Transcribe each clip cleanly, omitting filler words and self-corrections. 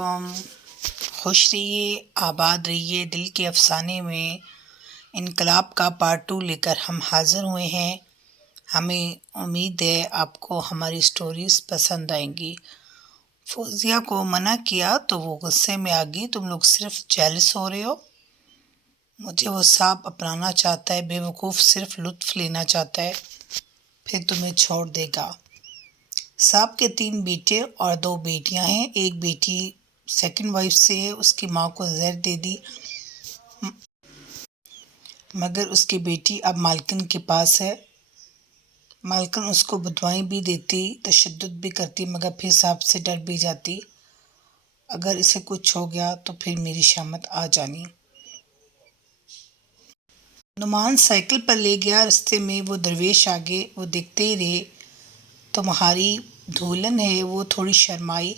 علیکم، خوش رہیے، آباد رہیے۔ دل کے افسانے میں انقلاب کا پارٹ 2 لے کر ہم حاضر ہوئے ہیں۔ ہمیں امید ہے آپ کو ہماری سٹوریز پسند آئیں گی۔ فوزیہ کو منع کیا تو وہ غصے میں آ گئی، تم لوگ صرف جیلس ہو رہے ہو، مجھے وہ سانپ اپنانا چاہتا ہے، بے وقوف صرف لطف لینا چاہتا ہے، پھر تمہیں چھوڑ دے گا۔ سانپ کے 3 بیٹے اور 2 بیٹیاں ہیں۔ ایک بیٹی سیکنڈ وائف سے ہے، اس کی ماں کو زہر دے دی، مگر اس کی بیٹی اب مالکن کے پاس ہے۔ مالکن اس کو بدوائیں بھی دیتی، تشدد بھی کرتی، مگر پھر سانپ سے ڈر بھی جاتی۔ اگر اسے کچھ ہو گیا تو پھر میری شامت آ جانی۔ نعمان سائیکل پر لے گیا، رستے میں وہ درویش آگے، وہ دیکھتے ہی رہے۔ تمہاری دھولن ہے، وہ تھوڑی شرمائی،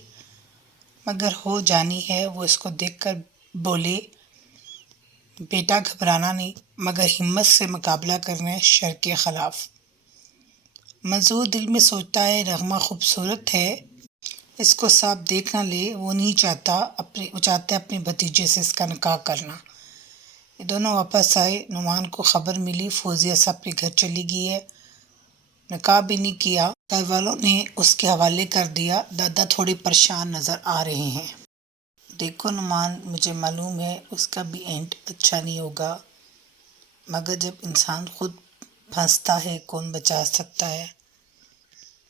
مگر ہو جانی ہے۔ وہ اس کو دیکھ کر بولے، بیٹا گھبرانا نہیں، مگر ہمت سے مقابلہ کرنا ہے شر کے خلاف۔ منظور دل میں سوچتا ہے، نغمہ خوبصورت ہے، اس کو سانپ دیکھ نہ لے، وہ نہیں چاہتا، وہ چاہتا ہے اپنے بھتیجے سے اس کا نکاح کرنا۔ یہ دونوں واپس آئے، نعمان کو خبر ملی فوزیہ صاحب کے گھر چلی گئی ہے، نکاح بھی نہیں کیا، گھر والوں نے اس کے حوالے کر دیا۔ دادا تھوڑے پریشان نظر آ رہے ہیں۔ دیکھو نعمان، مجھے معلوم ہے اس کا بھی اینڈ اچھا نہیں ہوگا، مگر جب انسان خود پھنستا ہے کون بچا سکتا ہے؟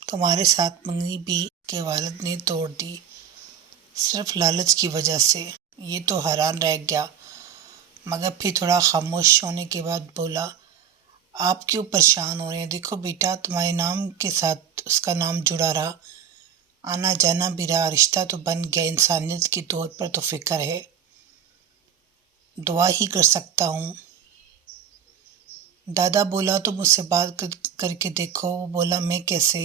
تمہارے ساتھ منگنی بھی کے والد نے توڑ دی، صرف لالچ کی وجہ سے۔ یہ تو حیران رہ گیا، مگر پھر تھوڑا خاموش ہونے کے بعد بولا، آپ کیوں پریشان ہو رہے ہیں؟ دیکھو بیٹا، تمہارے نام کے ساتھ اس کا نام جڑا رہا، آنا جانا بھی رہا، رشتہ تو بن گیا، انسانیت کے طور پر تو فکر ہے، دعا ہی کر سکتا ہوں۔ دادا بولا، تم اس سے بات کر کے دیکھو۔ وہ بولا، میں کیسے؟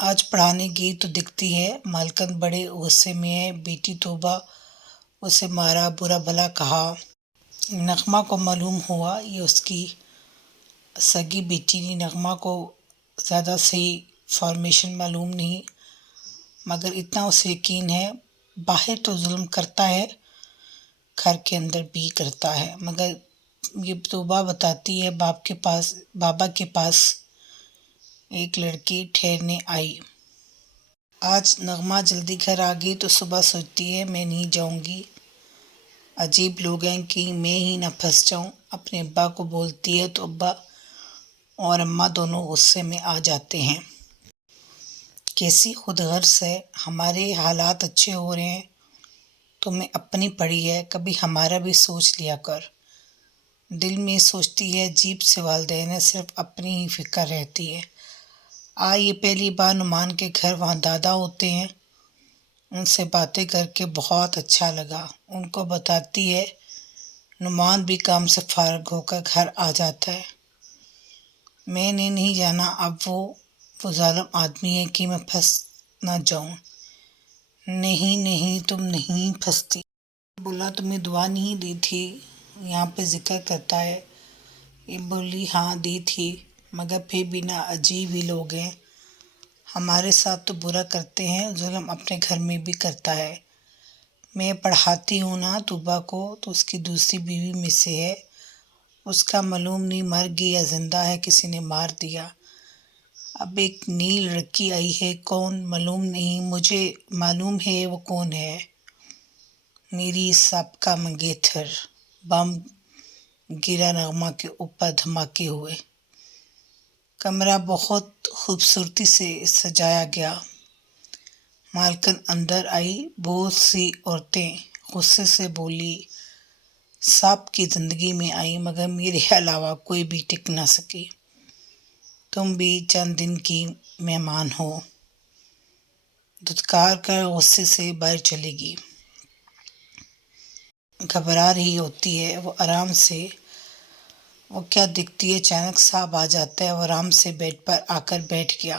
آج پڑھانے گئی تو دکھتی ہے، مالکن بڑے غصے میں ہے، بیٹی توبہ، اسے مارا، برا بھلا کہا۔ نغمہ کو معلوم ہوا یہ اس کی سگی بیٹی نہیں، نغمہ کو زیادہ صحیح فارمیشن معلوم نہیں، مگر اتنا اسے یقین ہے، باہر تو ظلم کرتا ہے، گھر کے اندر بھی کرتا ہے۔ مگر یہ توبہ بتاتی ہے، بابا کے پاس ایک لڑکی ٹھہرنے آئی۔ آج نغمہ جلدی گھر آ گئی تو صبح سوچتی ہے، میں نہیں جاؤں گی، عجیب لوگ ہیں، کہ میں ہی نہ پھنس جاؤں۔ اپنے ابا کو بولتی ہے تو ابا اور اماں دونوں غصے میں آ جاتے ہیں۔ کیسی خود غرض ہے، ہمارے حالات اچھے ہو رہے ہیں، تمہیں اپنی پڑی ہے، کبھی ہمارا بھی سوچ لیا کر۔ دل میں سوچتی ہے، عجیب سے والدین ہیں، صرف اپنی ہی فکر رہتی ہے۔ یہ پہلی بار نعمان کے گھر، وہاں دادا ہوتے ہیں، ان سے باتیں کر کے بہت اچھا لگا۔ ان کو بتاتی ہے، نعمان بھی کام سے فارغ ہو کر گھر آ جاتا ہے۔ میں نے نہیں جانا اب وہ ظالم آدمی ہے کہ میں پھنس نہ جاؤں۔ نہیں تم نہیں پھنستی۔ بولا، تمہیں دعا نہیں دی تھی؟ یہاں پہ ذکر کرتا ہے۔ یہ بولی، ہاں دی تھی، مگر پھر بھی نہ، عجیب ہی لوگ ہیں، ہمارے ساتھ تو برا کرتے ہیں، ظلم اپنے گھر میں بھی کرتا ہے۔ میں پڑھاتی ہوں نا طوبیٰ کو، تو اس کی دوسری بیوی میں سے ہے، اس کا معلوم نہیں مر گئی یا زندہ ہے، کسی نے مار دیا۔ اب ایک نئی لڑکی آئی ہے، کون معلوم نہیں، مجھے معلوم ہے وہ کون ہے، میری سابقہ منگیتر۔ بم گرا نغمہ کے اوپر، دھماکے ہوئے، کمرہ بہت خوبصورتی سے سجایا گیا۔ مالکن اندر آئی، بہت سی عورتیں، غصے سے بولی، سانپ کی زندگی میں آئی، مگر میرے علاوہ کوئی بھی ٹک نہ سکی، تم بھی چند دن کی مہمان ہو۔ دھتکار کر غصے سے باہر چلی گئی۔ گھبرا رہی ہوتی ہے وہ آرام سے، وہ کیا دکھتی ہے، اچانک صاحب آ جاتا ہے، وہ آرام سے بیڈ پر آ کر بیٹھ گیا۔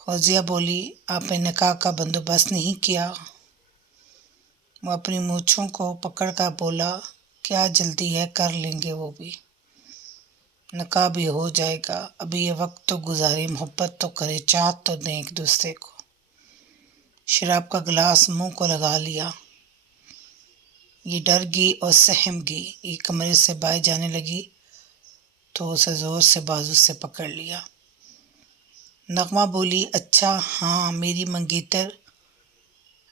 فوزیہ بولی، آپ نے نکاح کا بندوبست نہیں کیا؟ وہ اپنی مونچھوں کو پکڑ کر بولا، کیا جلدی ہے، کر لیں گے، وہ بھی نکاح بھی ہو جائے گا، ابھی یہ وقت تو گزارے، محبت تو کرے، چاہت تو دیں ایک دوسرے کو۔ شراب کا گلاس منہ کو لگا لیا۔ یہ ڈر گئی اور سہم گئی۔ یہ کمرے سے باہر جانے لگی تو اسے زور سے بازو سے پکڑ لیا۔ نغمہ بولی، اچھا ہاں میری منگیتر۔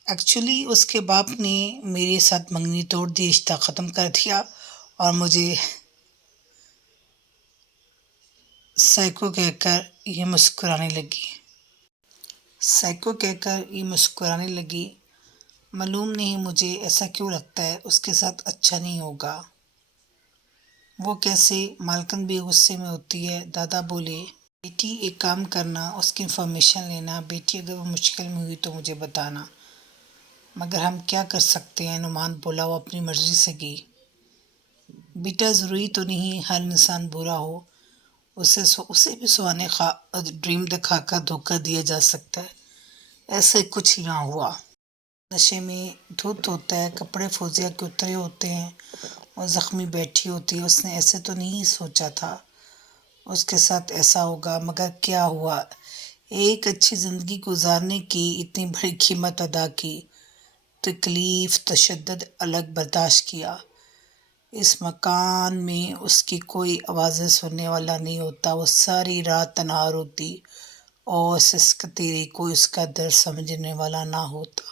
ایکچولی اس کے باپ نے میرے ساتھ منگنی توڑ دی، رشتہ ختم کر دیا اور مجھے سائیکو کہہ کر یہ مسکرانے لگی۔ معلوم نہیں مجھے ایسا کیوں لگتا ہے اس کے ساتھ اچھا نہیں ہوگا۔ وہ کیسے؟ مالکن بھی غصے میں ہوتی ہے۔ دادا بولے، بیٹی ایک کام کرنا، اس کی انفارمیشن لینا، بیٹی اگر وہ مشکل میں ہوئی تو مجھے بتانا۔ مگر ہم کیا کر سکتے ہیں؟ نعمان بولا، وہ اپنی مرضی سے گئی۔ بیٹا ضروری تو نہیں ہر انسان برا ہو، اسے بھی سہانے ڈریم دکھا کر دھوکہ دیا جا سکتا ہے۔ ایسے کچھ نہ ہوا۔ نشے میں دھت ہوتا ہے، کپڑے فوزیہ کے اترے ہوتے ہیں، وہ زخمی بیٹھی ہوتی ہے۔ اس نے ایسے تو نہیں سوچا تھا اس کے ساتھ ایسا ہوگا، مگر کیا ہوا؟ ایک اچھی زندگی گزارنے کی اتنی بڑی قیمت ادا کی، تکلیف تشدد الگ برداشت کیا۔ اس مکان میں اس کی کوئی آوازیں سننے والا نہیں ہوتا، وہ ساری رات تنہا روتی اور سسکتی رہی، کوئی اس کا درد سمجھنے والا نہ ہوتا۔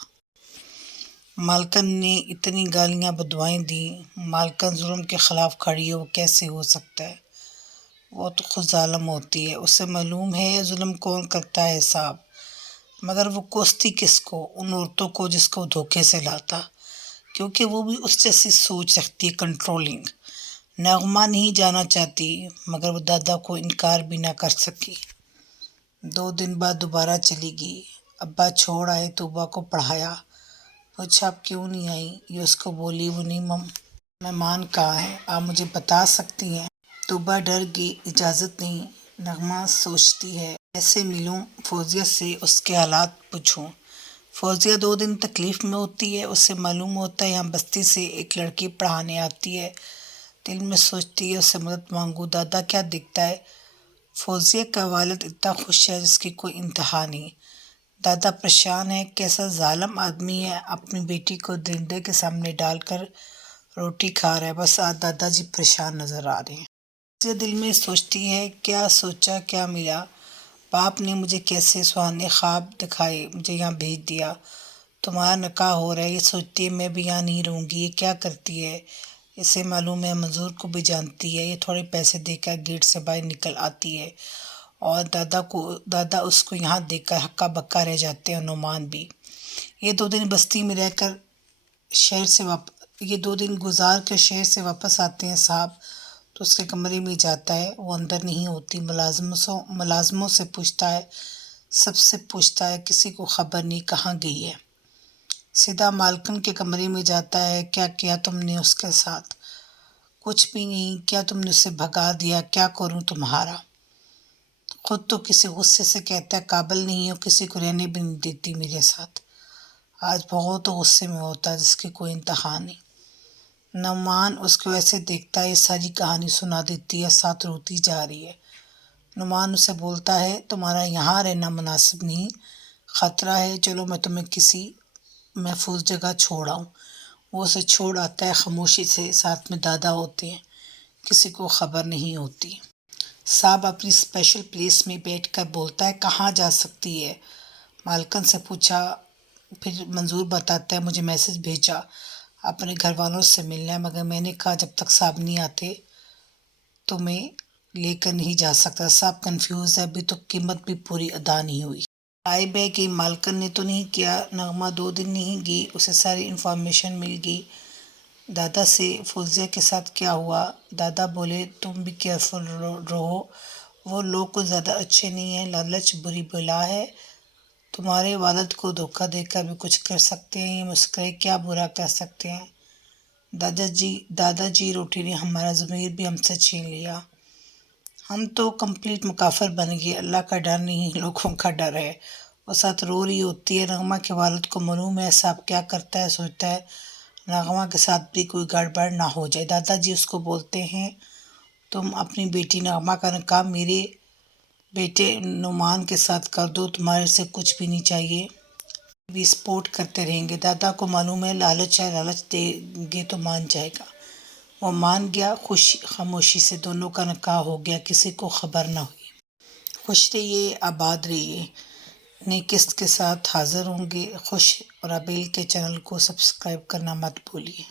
مالکن نے اتنی گالیاں بدوائیں دیں۔ مالکن ظلم کے خلاف کھڑی ہو، کیسے ہو سکتا ہے؟ وہ تو خود ظالم ہوتی ہے، اسے معلوم ہے ظلم کون کرتا ہے صاحب، مگر وہ کوستی کس کو؟ ان عورتوں کو جس کو دھوکے سے لاتا، کیونکہ وہ بھی اس جیسی سوچ رکھتی ہے، کنٹرولنگ۔ نغمہ نہیں جانا چاہتی، مگر وہ دادا کو انکار بھی نہ کر سکی۔ 2 دن بعد دوبارہ چلی گئی۔ ابا چھوڑ آئے، توبہ کو پڑھایا۔ پوچھا آپ کیوں نہیں آئی؟ یہ اس کو بولی، وہ نہیں مہمان کہاں ہے، آپ مجھے بتا سکتی ہیں؟ توبہ ڈر گئی، اجازت نہیں۔ نغمہ سوچتی ہے، کیسے ملوں فوزیہ سے، اس کے حالات پوچھوں۔ فوزیہ 2 دن تکلیف میں ہوتی ہے، اسے معلوم ہوتا ہے یہاں بستی سے ایک لڑکی پڑھانے آتی ہے، دل میں سوچتی ہے اس سے مدد مانگوں۔ دادا کیا دکھتا ہے؟ فوزیہ کا والد اتنا خوش ہے جس کی کوئی انتہا نہیں۔ دادا پریشان ہے، کیسا ظالم آدمی ہے، اپنی بیٹی کو درندے کے سامنے ڈال کر روٹی کھا رہا ہے۔ بس آج دادا جی پریشان نظر آ رہے ہیں۔ فوزیہ دل میں سوچتی ہے، کیا سوچا کیا ملا؟ باپ نے مجھے کیسے سہانے خواب دکھائے، مجھے یہاں بھیج دیا، تمہارا نکاح ہو رہا ہے، یہ سوچتی ہے میں بھی یہاں نہیں رہوں گی۔ یہ کیا کرتی ہے؟ اسے معلوم ہے، منظور کو بھی جانتی ہے، یہ تھوڑے پیسے دے کر گیٹ سے باہر نکل آتی ہے اور دادا اس کو یہاں دیکھ کر ہکا بکا رہ جاتے ہیں، نعمان بھی۔ یہ 2 دن بستی میں رہ کر یہ 2 دن گزار کر شہر سے واپس آتے ہیں صاحب، تو اس کے کمرے میں جاتا ہے، وہ اندر نہیں ہوتی۔ ملازموں سے پوچھتا ہے، سب سے پوچھتا ہے، کسی کو خبر نہیں کہاں گئی ہے۔ سیدھا مالکن کے کمرے میں جاتا ہے، کیا کیا تم نے اس کے ساتھ؟ کچھ بھی نہیں، کیا تم نے اسے بھگا دیا؟ کیا کروں تمہارا؟ خود تو کسی غصے سے کہتا ہے قابل نہیں ہو، کسی کو رہنے بھی نہیں دیتی میرے ساتھ۔ آج بہت غصے میں ہوتا ہے جس کی کوئی انتہا نہیں۔ نعمان اس کو ایسے دیکھتا ہے، یہ ساری کہانی سنا دیتی ہے، ساتھ روتی جا رہی ہے۔ نعمان اسے بولتا ہے، تمہارا یہاں رہنا مناسب نہیں، خطرہ ہے، چلو میں تمہیں کسی محفوظ جگہ چھوڑ آؤں۔ وہ اسے چھوڑ آتا ہے خاموشی سے، ساتھ میں دادا ہوتے ہیں، کسی کو خبر نہیں ہوتی۔ صاحب اپنی اسپیشل پلیس میں بیٹھ کر بولتا ہے، کہاں جا سکتی ہے؟ مالکن سے پوچھا، پھر منظور بتاتا ہے، مجھے میسج بھیجا اپنے گھر والوں سے ملنا ہے، مگر میں نے کہا جب تک صاحب نہیں آتے تو میں لے کر نہیں جا سکتا۔ صاحب کنفیوز ہے، ابھی تو قیمت بھی پوری ادا نہیں ہوئی۔ غائب ہے کہ مالکن نے تو نہیں کیا۔ نغمہ 2 دن نہیں گئی، اسے ساری انفارمیشن مل گئی۔ دادا سے، فوزیہ کے ساتھ کیا ہوا؟ دادا بولے، تم بھی کیئرفل رہو، وہ لوگ کچھ زیادہ اچھے نہیں ہیں، لالچ بری بلا ہے، تمہارے والد کو دھوکہ دے کر بھی کچھ کر سکتے ہیں، یہ مسکرے کیا برا کر سکتے ہیں؟ دادا جی روٹی نے ہمارا ضمیر بھی ہم سے چھین لیا، ہم تو کمپلیٹ مکافر بن گئے، اللہ کا ڈر نہیں لوگوں کا ڈر ہے۔ وہ ساتھ رو رہی ہوتی ہے۔ نغمہ کے والد کو معلوم ہے صاحب کیا کرتا ہے، سوچتا ہے نغمہ کے ساتھ بھی کوئی گڑبڑ نہ ہو جائے۔ دادا جی اس کو بولتے ہیں، تم اپنی بیٹی نغمہ کا نکاح میرے بیٹے نعمان کے ساتھ کر دو، تمہارے سے کچھ بھی نہیں چاہیے۔ بھی سپورٹ کرتے رہیں گے. دادا کو معلوم ہے لالچ ہے، لالچ دے گے تو مان جائے گا. وہ مان گیا. خاموشی سے دونوں کا نکاح ہو گیا. کسی کو خبر نہ ہوئی. خوش رہیے، آباد رہیے. نئی قسط کے ساتھ حاضر ہوں گے. خوش اور ابیل کے چینل کو سبسکرائب کرنا مت بھولیے.